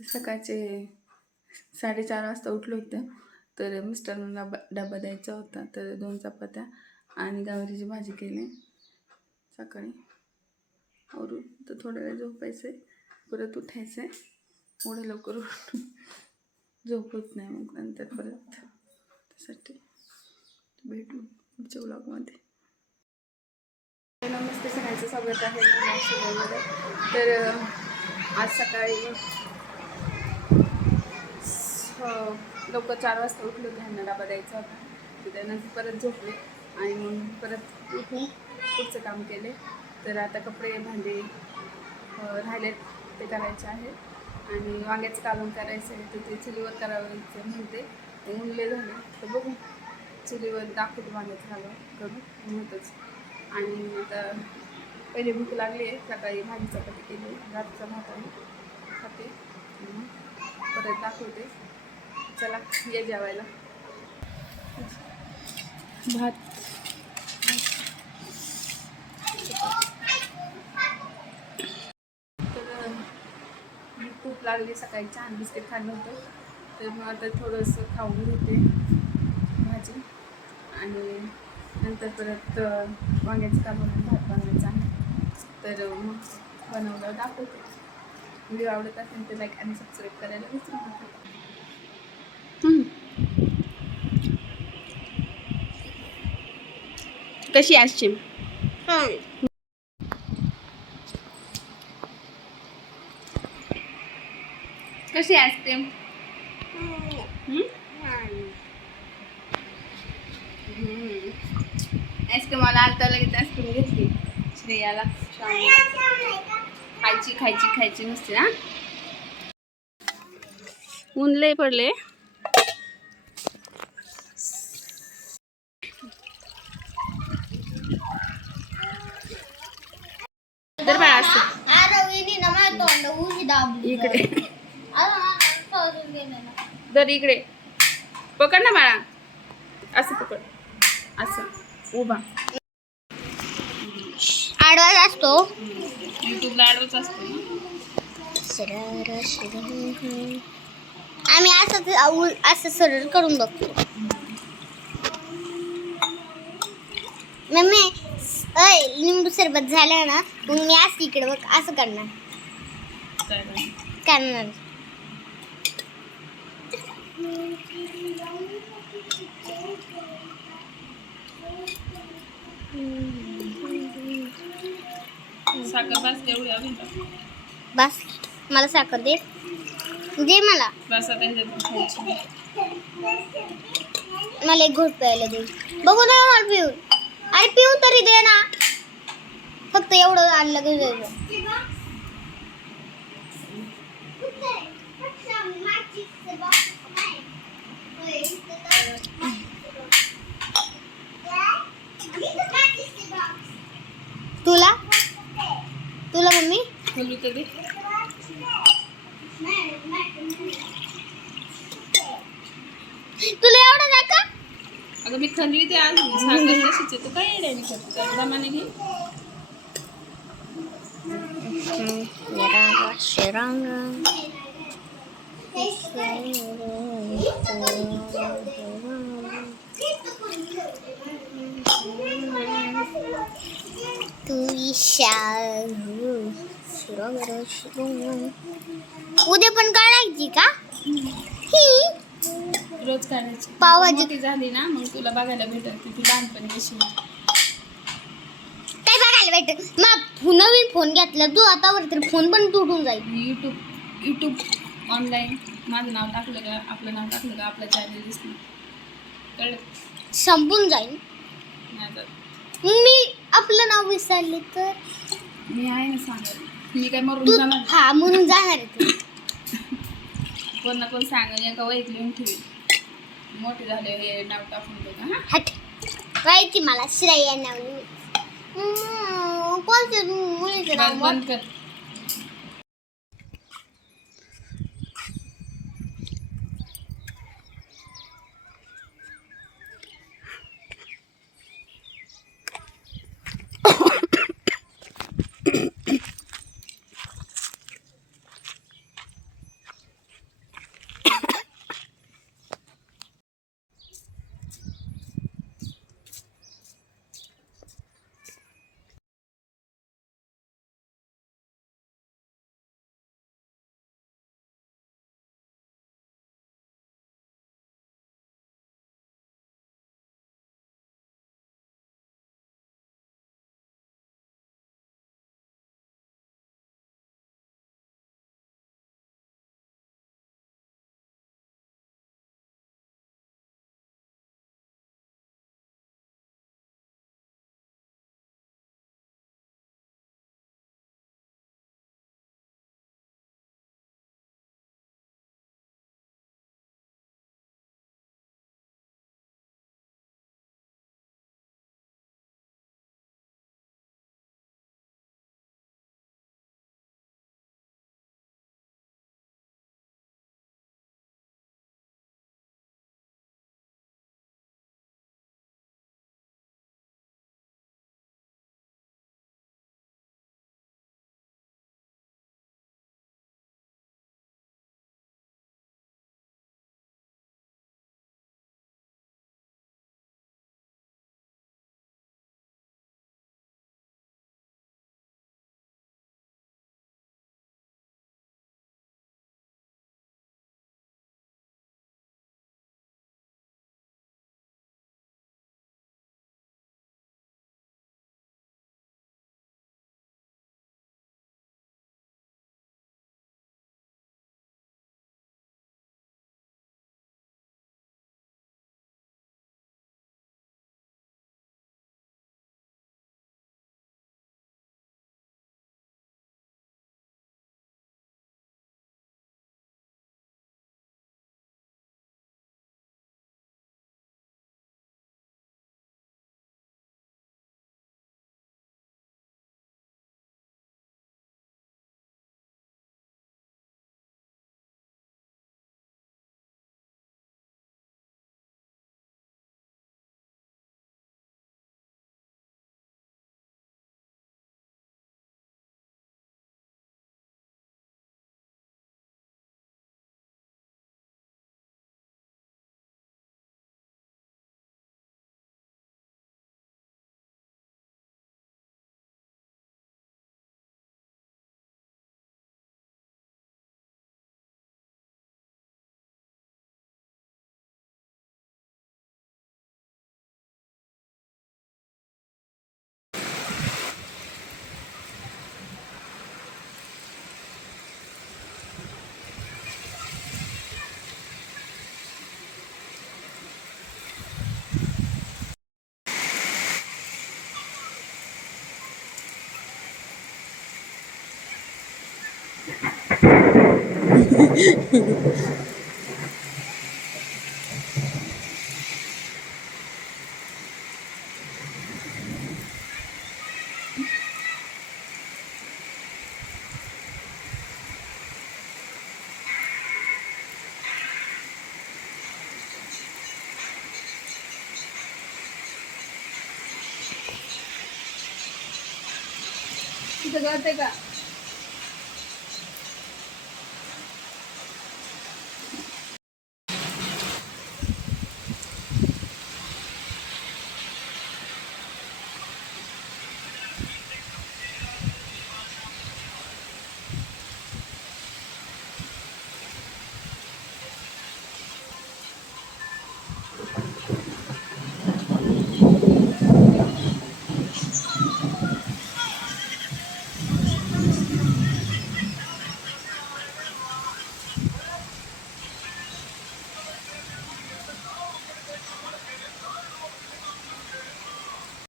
सकाळचे साडेचार वाजता उठलो होतं तर मिस्टरांना डबा डबा द्यायचा होता. तर दोन चपात्या आणि गावरीची भाजी केली. सकाळी आवरून तर थोडा वेळ झोपायचं. आहे परत उठायचं. आहे एवढं लवकर उठून झोप होत नाही मग नंतर परत त्यासाठी भेटू पुढच्या ब्लॉगमध्ये. नमस्ते. सगळ्यांचं स्वागत आहे. तर आज सकाळी लवकर चार वाजता उठले होते ह्यांना डबा द्यायचा होता. तर त्यानंतर परत झोपले आणि मग परत उठून पुढचं काम केले. तर आता कपडे भांडे राहिलेत ते करायचे आहे आणि वांग्याचं कालवण करायचं आहे तर ते चुलीवर करायचं म्हणते. उनले झाले. तर बघू. चुलीवर दाखवतो वांग्याचं कालवण करून. म्हणतच आणि आता पहिले भूक लागली आहे. सकाळी भाजी चपाती केली. रातचा भात आहे खाते. परत दाखवते. चला ये जेवायला. भात. तर खूप लागली सकाळी छान बिस्किट खाल्लं होतं. तर मग आता थोडंसं खाऊन घेते भाजी. आणि नंतर परत वांग्याचं का बनवून भात बनवायचा आहे. तर मग बनवलं दाखवते. व्हिडिओ आवडत असेल तर लाईक आणि सबस्क्राईब करायला विसरू नका. कशी आजची? कशी आईस्क्रीम आईस्क्रीम मला आता लगेच आईस्क्रीम घेतली श्रेयाला. खायची खायची खायची नसते ना ऊन लय पडले तर बाळा असं. इकडे. दर इकडे. पकड ना बाळा. असं पकड. असं. उभा. आडवाच असतो. युट्यूबला ॲडवच असतो आम्ही आऊ- असं सरळ करून बघतो. मम्मी अय लिंबू सरबत झालं ना मग मी असं इकडे बघ असं करणार. करणार. साखर बस तेवढी हवी का बस मला साखर दे. दे मला. बस आता मला एक घोट प्यायला दे. बघू दे मला पिऊन अरे पिऊन तरी दे ना. फक्त एवढं आणलं की तुला? तुला मम्मी? तुला अगं मी खंडली ते आज साखर तशीच आहे तर काय येड्याने करते त्या प्रमाणे घे. उद्या पण काढायची का? ही रोज काढायची पावभाजी. मोठी झाली ना मग तुला बघायला भेटेल की ती लहानपणी कशी होती. काय बघायला भेटत मग नवीन फोन घेतला तू आता तर फोन पण तुटून जाईल. मी यूट्यूब यूट्यूब ऑनलाईन माझं नाव टाकलं का आपलं नाव टाकलं का आपलं चॅनल दिसलं. कळलं? संपून जाईल. नाही मी आपलं नाव विसरले तर? मी आहे ना सांगायला मी काय मरून तू जाणार? हा म्हणून जाणार आहे तू. कोण ना कोण सांगेल एका वहीत लिहून ठेवी मोठे झाले हे नाव टाकून बघा हा? हट. मला श्रेया नाव कोणते मुलीचं नाव बंद कर. Teka, teka.